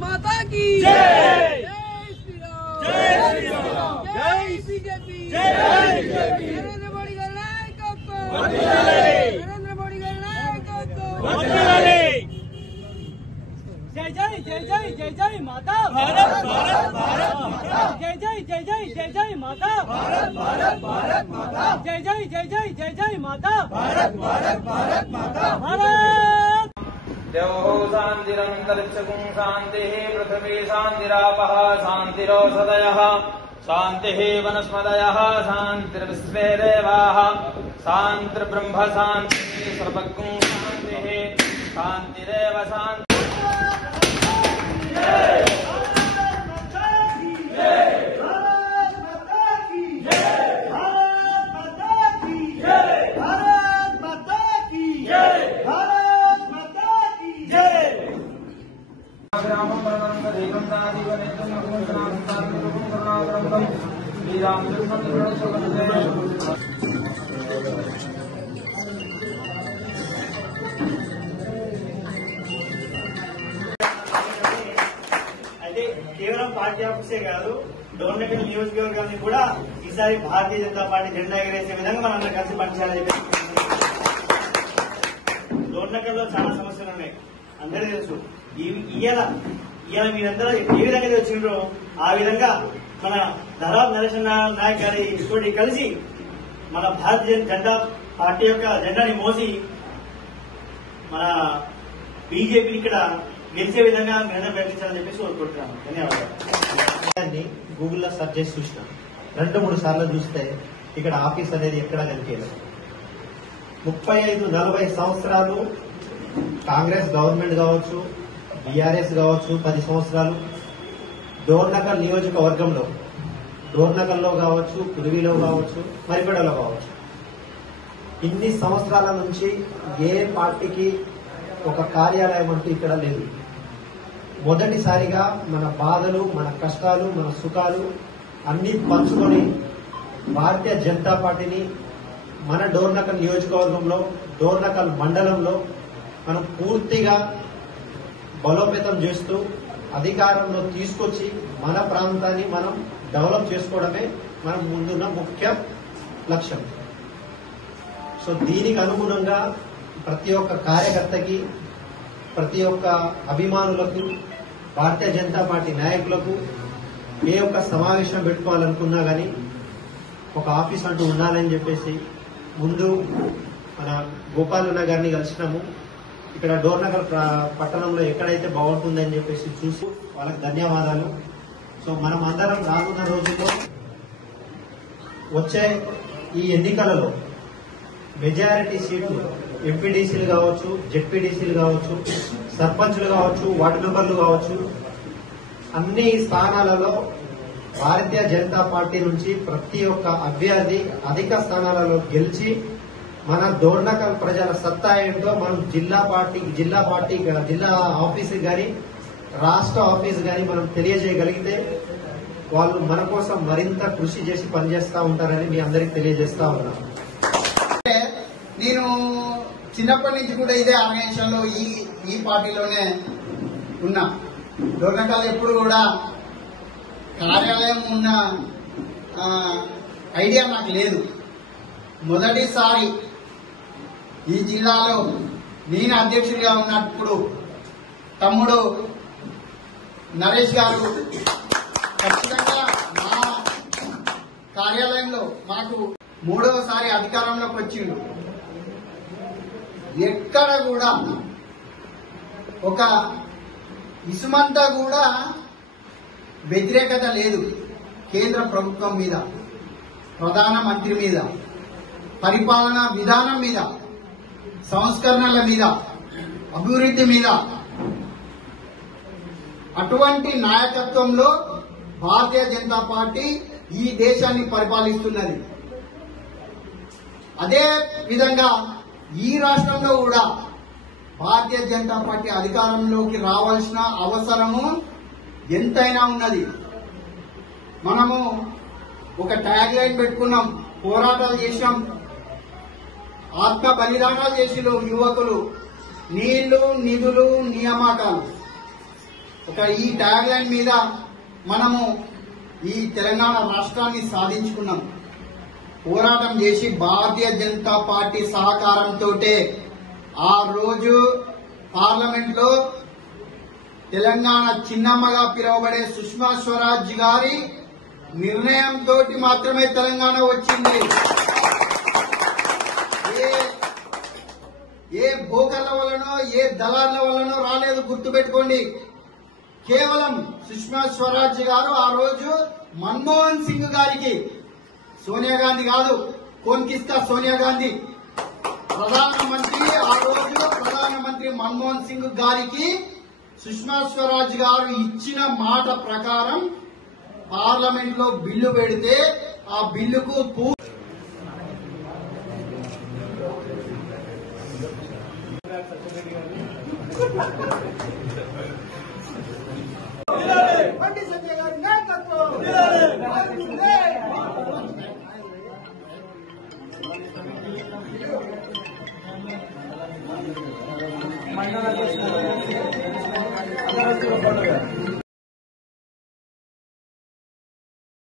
माता की जय, जय श्री राम, जय बीजेपी, जय बीजेपी। नरेंद्र मोदी का नायकत्व, नरेंद्र मोदी का नायकत्व। जय जय जय जय जय जय माता भारत भारत भारत माता। जय जय जय जय जय जय माता भारत भारत भारत माता। जय जय जय जय जय जय माता भारत भारत भारत माता। भारत देवो शान्तिरन्तरिक्षगुं शान्तिः पृथिवी शान्तिरापः शान्तिरोषधयः शान्तिः वनस्पतयः शान्तिर्विश्वे देवाः शान्तिर्ब्रह्म शान्तिः सर्वगुं शान्तिः शान्तिरेव शान्तिः। అయితే కేవలం పార్టీ ఆఫీసే కాదు, డోర్నకల్ నియోజకవర్గాన్ని కూడా ఈసారి భారతీయ జనతా పార్టీ జెండా ఎగరేసే విధంగా మనం అందరం కలిసి పనిచేయాలని చెప్పి. డోర్నకల్లో చాలా సమస్యలు ఉన్నాయి, అందరికీ తెలుసు. ఇవాళ మీరందరూ ఏ విధంగా వచ్చిండ్రో ఆ విధంగా మన ధర్వాబ్ నరేష్ నాయక్ గారి తోటి కలిసి మన భారతీయ జనతా పార్టీ యొక్క జెండాని మోసి మన బీజేపీ ఇక్కడ గెలిచే విధంగా మీరందరూ ప్రయత్నించాలని చెప్పేసి కోరుకుంటున్నాను. ధన్యవాదాలు. గూగుల్లో సెర్చ్ చేసి చూసినాం, 2-3 సార్లు చూస్తే ఇక్కడ ఆఫీస్ అనేది ఎక్కడా కనిపించలేదు. 35-40 సంవత్సరాలు కాంగ్రెస్ గవర్నమెంట్ కావచ్చు, బీఆర్ఎస్ కావచ్చు, 10 సంవత్సరాలు డోర్నకల్ నియోజకవర్గంలో, డోర్నకల్లో కావచ్చు, పులివిలో కావచ్చు, మరిపేడలో కావచ్చు, ఇన్ని సంవత్సరాల నుంచి ఏ పార్టీకి ఒక కార్యాలయం అంటూ ఇక్కడ లేదు. మొదటిసారిగా మన బాధలు, మన కష్టాలు, మన సుఖాలు అన్ని పంచుకొని భారతీయ జనతా పార్టీని మన డోర్నకల్ నియోజకవర్గంలో, డోర్నకల్ మండలంలో మనం పూర్తిగా బలోపేతం చేస్తూ అధికారంలో తీసుకొచ్చి మన ప్రాంతాన్ని మనం డెవలప్ చేసుకోవడమే మనం ముందున్న ముఖ్య లక్ష్యం. సో దీనికి అనుగుణంగా ప్రతి ఒక్క కార్యకర్తకి, ప్రతి ఒక్క అభిమానులకు, భారతీయ జనతా పార్టీ నాయకులకు ఏ ఒక్క సమావేశం పెట్టుకోవాలనుకున్నా గానీ ఒక ఆఫీస్ అంటూ ఉండాలని చెప్పేసి ముందు మన గోపాలన్న గారిని కలిసినాము. ఇక్కడ డోర్నకల్ పట్టణంలో ఎక్కడైతే బాగుంటుందని చెప్పేసి చూసి వాళ్ళకి ధన్యవాదాలు. సో మనం అందరం రానున్న రోజుల్లో వచ్చే ఈ ఎన్నికలలో మెజారిటీ సీట్లు ఎంపీడీసీలు కావచ్చు, జెడ్పీడీసీలు కావచ్చు, సర్పంచ్లు కావచ్చు, వార్డు మెంబర్లు కావచ్చు, అన్ని స్థానాలలో భారతీయ జనతా పార్టీ నుంచి ప్రతి ఒక్క అభ్యర్థి అధిక స్థానాలలో గెలిచి మన డోర్నకల్ ప్రజల సత్తా ఏంటో మనం జిల్లా ఆఫీస్ గాని, రాష్ట్ర ఆఫీస్ గాని మనం తెలియజేయగలిగితే వాళ్ళు మన కోసం మరింత కృషి చేసి పనిచేస్తా ఉంటారని మీ అందరికి తెలియజేస్తా ఉన్నాను. నేను చిన్నప్పటి నుంచి కూడా ఇదే ఆర్గనైజేషన్ లో ఈ పార్టీలోనే ఉన్నా. డోర్నకల్ ఎప్పుడు కూడా కార్యాలయం ఉన్న ఐడియా నాకు లేదు. మొదటిసారి ఈ జిల్లాలో నేను అధ్యక్షుడిగా ఉన్నప్పుడు తమ్ముడు నరేష్ గారు ఖచ్చితంగా మా కార్యాలయంలో మాకు 3వసారి అధికారంలోకి వచ్చిండు. ఎక్కడ కూడా ఒక ఇసుమంతా కూడా వ్యతిరేకత లేదు. కేంద్ర ప్రభుత్వం మీద, ప్రధానమంత్రి మీద, పరిపాలనా విధానం మీద, సంస్కరణల మీద, అభివృద్ధి మీద అటువంటి నాయకత్వంలో భారతీయ జనతా పార్టీ ఈ దేశాన్ని పరిపాలిస్తున్నది. అదే విధంగా ఈ రాష్ట్రంలో కూడా భారతీయ జనతా పార్టీ అధికారంలోకి రావాల్సిన అవసరము ఎంతైనా ఉన్నది. మనము ఒక ట్యాగ్ లైన్ పెట్టుకున్నాం, పోరాటాలు చేశాం, ఆత్మ బలిదానాలు చేసిన యువకులు, నీళ్లు నిధులు నియామకాలు. ఈ ట్యాగ్ లైన్ మీద మనము ఈ తెలంగాణ రాష్ట్రాన్ని సాధించుకున్నాం. పోరాటం చేసి భారతీయ జనతా పార్టీ సహకారంతో ఆ రోజు పార్లమెంట్ లో తెలంగాణ చిన్నమ్మగా పిలువబడే సుష్మా స్వరాజ్ గారి నిర్ణయంతో మాత్రమే తెలంగాణ వచ్చింది. ఏ బోకర్ల వల్లనో ఏ దళార్ల వల్లనో రాలేదు, గుర్తుపెట్టుకోండి. కేవలం సుష్మా స్వరాజ్ గారు ఆ రోజు మన్మోహన్ సింగ్ గారికి, సోనియా గాంధీ కాదు, కోన్కిస్తా సోనియా గాంధీ ప్రధానమంత్రి, ఆ రోజు ప్రధానమంత్రి మన్మోహన్ సింగ్ గారికి సుష్మా స్వరాజ్ గారు ఇచ్చిన మాట ప్రకారం పార్లమెంట్ లో బిల్లు పెడితే ఆ బిల్లుకు బండి సంజయ్ గారి నాయకత్వం, మండల